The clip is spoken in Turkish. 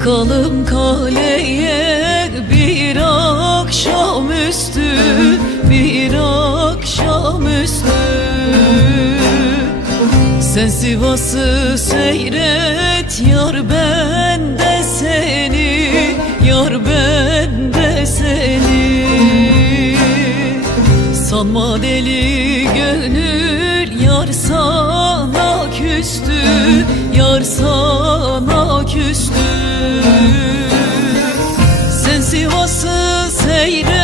Çıkalım kaleye bir akşamüstü Bir akşamüstü Sen Sivas'ı seyret yar ben de seni Yar ben de seni. Sanma deli gönül yar sana küstü Yar sana küstü Sen Sivas'ı